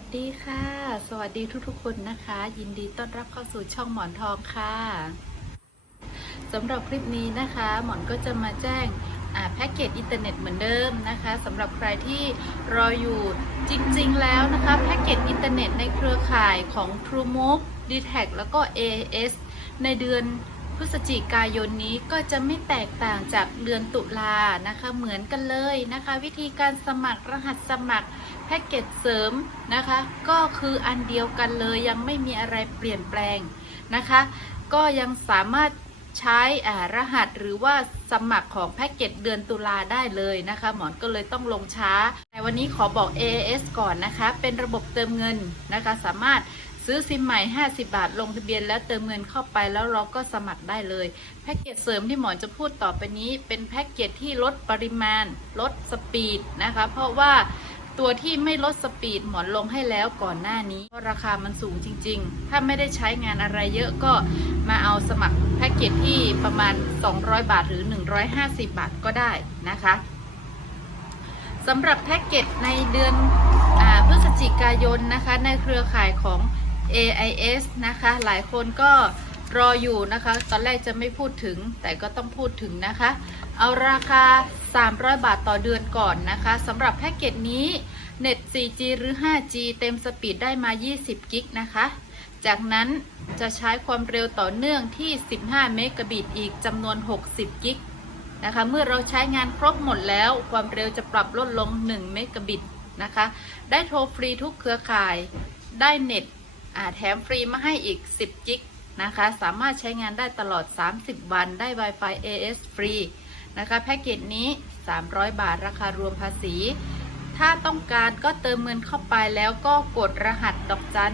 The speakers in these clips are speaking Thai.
วัสดีค่ะ สวัสดีทุกๆคนนะคะ ยินดีต้อนรับเข้าสู่ช่องหมอนทองค่ะสำหรับคลิปนี้นะคะ หมอนก็จะมาแจ้งแพ็กเกจอินเทอร์เน็ตเหมือนเดิมนะคะสำหรับใครที่รออยู่จริงๆแล้วนะคะแพ็กเกจอินเทอร์เน็ตในเครือข่ายของ TrueMove d t a c แล้วก็ AS ในเดือน พฤศจิกายนนี้ก็จะไม่แตกต่างจากเดือนตุลานะคะ เหมือนกันเลยนะคะ วิธีการสมัครรหัสสมัครแพ็กเกจเสริมนะคะ ก็คืออันเดียวกันเลยยังไม่มีอะไรเปลี่ยนแปลงนะคะ ก็ยังสามารถใช้รหัสหรือว่าสมัครของแพ็กเกจเดือนตุลาได้เลยนะคะ หมอนก็เลยต้องลงช้า แต่วันนี้ขอบอก AAS ก่อนนะคะ เป็นระบบเติมเงินนะคะ สามารถ ซื้อซิมใหม่ 50 บาท ลงทะเบียนแล้วเติมเงินเข้าไปแล้วเราก็สมัครได้เลย แพ็กเกจเสริมที่หมอนจะพูดต่อไปนี้ เป็นแพ็กเกจที่ลดปริมาณ ลดสปีดนะคะ เพราะว่าตัวที่ไม่ลดสปีดหมอนลงให้แล้วก่อนหน้านี้เพราะราคามันสูงจริง ๆ ถ้าไม่ได้ใช้งานอะไรเยอะก็มาเอาสมัครแพ็กเกจที่ประมาณ 200 บาทหรือ 150 บาทก็ได้นะคะสำหรับแพ็กเกจในเดือนอพฤศจิกายนนะคะ ในเครือข่ายของ AIS นะคะ หลายคนก็รออยู่นะคะ ตอนแรกจะไม่พูดถึงแต่ก็ต้องพูดถึงนะคะ เอาราคา 300 บาทต่อเดือนก่อนนะคะสำหรับแพ็กเกจนี้เน็ต 4G หรือ 5G เต็มสปีดได้มา 20 กิกนะคะ จากนั้นจะใช้ความเร็วต่อเนื่องที่ 15 เมกะบิตอีกจำนวน 60 กิกนะคะ เมื่อเราใช้งานครบหมดแล้ว ความเร็วจะปรับลดลง 1 เมกะบิตนะคะ ได้โทรฟรีทุกเครือข่าย ได้เน็ต แถมฟรีมาให้อีก 10 กิกนะคะ สามารถใช้งานได้ตลอด 30 วัน ได้ Wi-Fi AS ฟรีนะคะ แพ็กเกจนี้ 300 บาท ราคารวมภาษี ถ้าต้องการก็เติมเงินเข้าไปแล้วก็กดรหัสดอกจัน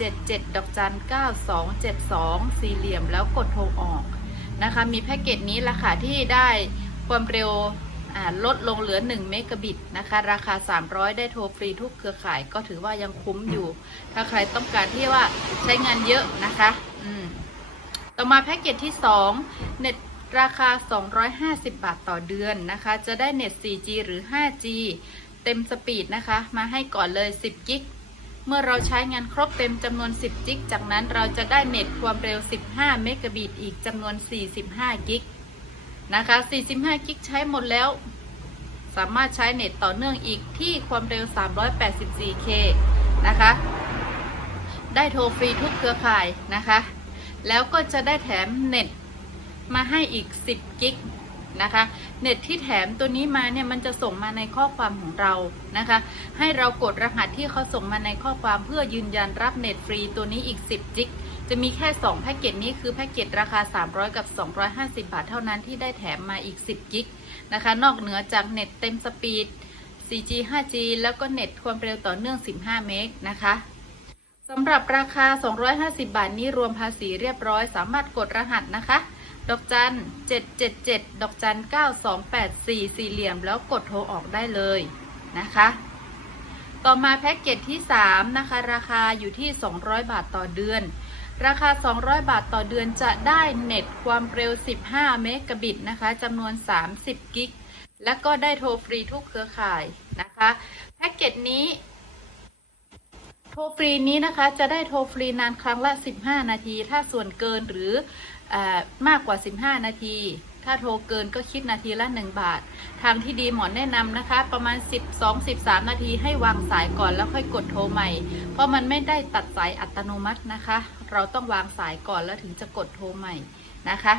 777 ดอกจัน 9272 สี่เหลี่ยมแล้วกดโทรออกนะคะ มีแพ็กเกจนี้ราคาที่ได้ความเร็ว ลดลงเหลือ 1 เมกะบิตนะคะ ราคา 300 ได้โทรฟรีทุกเครือข่ายก็ถือว่ายังคุ้มอยู่ ถ้าใครต้องการที่ว่าใช้งานเยอะนะคะอืมต่อมาแพ็กเกจที่ 2 เน็ตราคา 250 บาทต่อเดือนนะคะ จะได้เน็ต 4G หรือ 5G เต็มสปีดนะคะ มาให้ก่อนเลย 10 กิก เมื่อเราใช้งานครบเต็มจำนวน 10 กิก จากนั้นเราจะได้เน็ตความเร็ว 15 เมกะบิตอีกจำนวน 45 กิก นะคะ 45 กิกใช้หมดแล้ว สามารถใช้เน็ตต่อเนื่องอีกที่ความเร็ว 384K นะคะ ได้โทรฟรีทุกเครือข่ายนะคะ แล้วก็จะได้แถมเน็ตมาให้อีก 10 กิกนะคะ เน็ตที่แถมตัวนี้มาเนี่ยมันจะส่งมาในข้อความของเรานะคะ ให้เรากดรหัสที่เขาส่งมาในข้อความเพื่อยืนยันรับเน็ตฟรีตัวนี้อีก 10กิกจะมีแค่ 2 แพ็กเกจนี้คือแพ็กเกจราคา 300 กับ 250 บาทเท่านั้นที่ได้แถมมาอีก 10 กิกนะคะ นอกเหนือจากเน็ตเต็มสปีด 4G 5G แล้วก็เน็ตความเร็วต่อเนื่อง 15 เมกนะคะสำหรับราคา 250 บาทนี้รวมภาษีเรียบร้อย สามารถกดรหัสนะคะ ดอกจัน777ดอกจัน9284สี่เหลี่ยมแล้วกดโทรออกได้เลยนะคะ ต่อมาแพ็กเกจที่3นะคะ ราคาอยู่ที่ 200 บาทต่อเดือน ราคา 200 บาทต่อเดือนจะได้เน็ตความเร็ว 15 เมกะบิตนะคะจำนวน 30 กิก และก็ได้โทรฟรีทุกเครือข่ายนะคะแพ็กเกจนี้โทรฟรีนี้นะคะจะได้โทรฟรีนานครั้งละ 15 นาที ถ้าส่วนเกินหรืออ มากกว่า 15 นาที ถ้าโทรเกินก็คิดนาทีละ 1 บาท ทางที่ดีหมอแนะนำนะคะ ประมาณ 12-13 นาทีให้วางสายก่อนแล้วค่อยกดโทรใหม่ เพราะมันไม่ได้ตัดสายอัตโนมัตินะคะ เราต้องวางสายก่อนแล้วถึงจะกดโทรใหม่นะคะ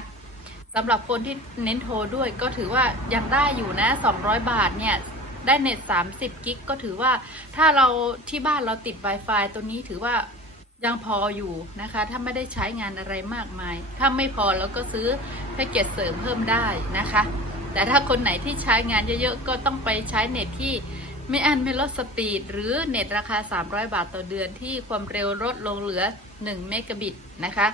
สำหรับคนที่เน้นโทรด้วยก็ถือว่ายังได้อยู่นะ 200 บาทเนี่ยได้เน็ต 30 กิกก็ถือว่าถ้าเราที่บ้านเราติด Wi-Fi ตัวนี้ถือว่า ยังพออยู่นะคะ ถ้าไม่ได้ใช้งานอะไรมากมาย ถ้าไม่พอเราก็ซื้อแพ็กเกจเสริมเพิ่มได้นะคะ แต่ถ้าคนไหนที่ใช้งานเยอะๆ ก็ต้องไปใช้เน็ตที่ไม่อันไม่ลดสปีด หรือเน็ตราคา 300 บาทต่อเดือนที่ความเร็วลดลงเหลือ 1 เมกะบิตนะคะ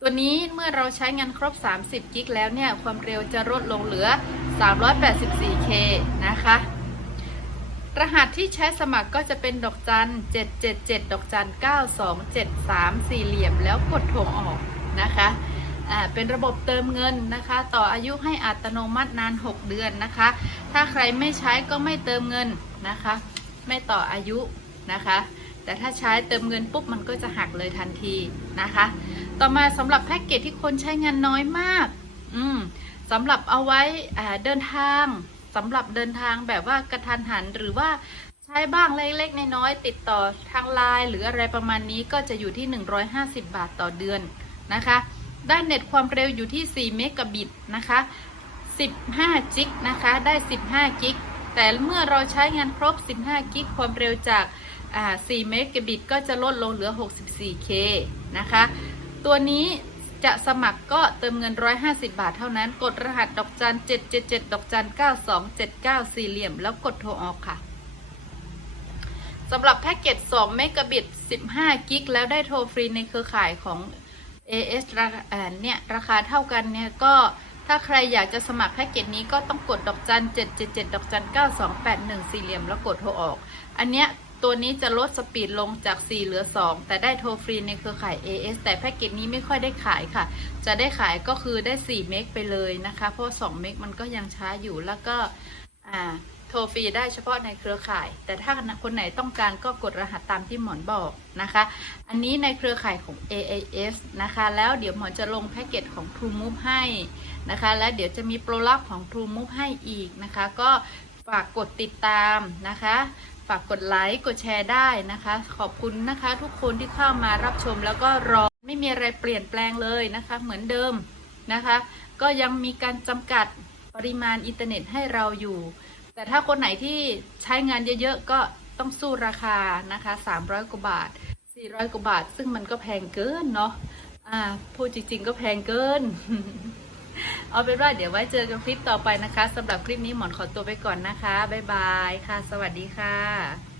ตัวนี้เมื่อเราใช้งานครบ 30 กิกแล้วเนี่ย ความเร็วจะลดลงเหลือ 384K นะคะ รหัสที่ใช้สมัครก็จะเป็นดอกจัน 777 ดอกจัน 9273 สี่เหลี่ยมแล้วกดโทรออกนะคะอ่าเป็นระบบเติมเงินนะคะ ต่ออายุให้อัตโนมัตินาน 6 เดือนนะคะ ถ้าใครไม่ใช้ก็ไม่เติมเงินนะคะ ไม่ต่ออายุนะคะ แต่ถ้าใช้เติมเงินปุ๊บมันก็จะหักเลยทันทีนะคะ ต่อมาสำหรับแพ็กเกจที่คนใช้งานน้อยมาก อืมสำหรับเอาไว้อ่าเดินทาง สำหรับเดินทางแบบว่ากระทันหันหรือว่าใช้บ้างเล็กๆน้อยๆติดต่อทางไลน์หรืออะไรประมาณนี้ก็จะอยู่ที่ 150 บาทต่อเดือนนะคะ ได้เน็ตความเร็วอยู่ที่ 4 เมกะบิตนะคะ 15 จิกนะคะ ได้ 15 กิก แต่เมื่อเราใช้งานครบ 15 กิก ความเร็วจาก 4 เมกะบิตก็จะลดลงเหลือ 64K นะคะ ตัวนี้ จะสมัครก็เติมเงิน 150 บาทเท่านั้น กดรหัสดอกจัน 777 ดอกจัน 9279 สี่เหลี่ยม แล้วกดโทรออกค่ะสำหรับแพ็กเกจ 2 เมกะบิต 15 กิก แล้วได้โทรฟรีในเครือข่ายของ AS ราคาอ่าเนี่ย ราคาเท่ากันเนี่ย ก็ถ้าใครอยากจะสมัครแพ็กเกจนี้ก็ต้องกดดอกจัน 777 ดอกจัน 9281 สี่เหลี่ยม แล้วกดโทรออก อันเนี้ย ตัวนี้จะลดสปีดลงจาก 4 เหลือ 2 แต่ได้โทรฟรีในเครือข่าย AS แต่แพ็กเกจนี้ไม่ค่อยได้ขายค่ะ จะได้ขายก็คือได้ 4 เมกไปเลยนะคะ เพราะ 2 เมกมันก็ยังช้าอยู่แล้วก็โทรฟรีได้เฉพาะในเครือข่าย แต่ถ้าคนไหนต้องการก็กดรหัสตามที่หมอนบอกนะคะ อันนี้ในเครือข่ายของ AAS นะคะ แล้วเดี๋ยวหมอนจะลงแพ็กเกจของ TrueMove ให้นะคะ และเดี๋ยวจะมีโปรลับของ TrueMove ให้อีกนะคะ ก็ฝากกดติดตามนะคะ ฝากกดไลค์กดแชร์ได้นะคะ ขอบคุณนะคะ ทุกคนที่เข้ามารับชมแล้วก็รอไม่มีอะไรเปลี่ยนแปลงเลยนะคะ เหมือนเดิมนะคะ ก็ยังมีการจำกัดปริมาณอินเทอร์เน็ตให้เราอยู่ แต่ถ้าคนไหนที่ใช้งานเยอะๆก็ต้องสู้ราคานะคะ 300 กว่าบาท 400 กว่าบาท ซึ่งมันก็แพงเกินเนาะอ่าพูดจริงๆก็แพงเกิน เอาเป็นว่าเดี๋ยวไว้เจอกันคลิปต่อไปนะคะสำหรับคลิปนี้หมอนขอตัวไปก่อนนะคะ บ๊ายบายค่ะ สวัสดีค่ะ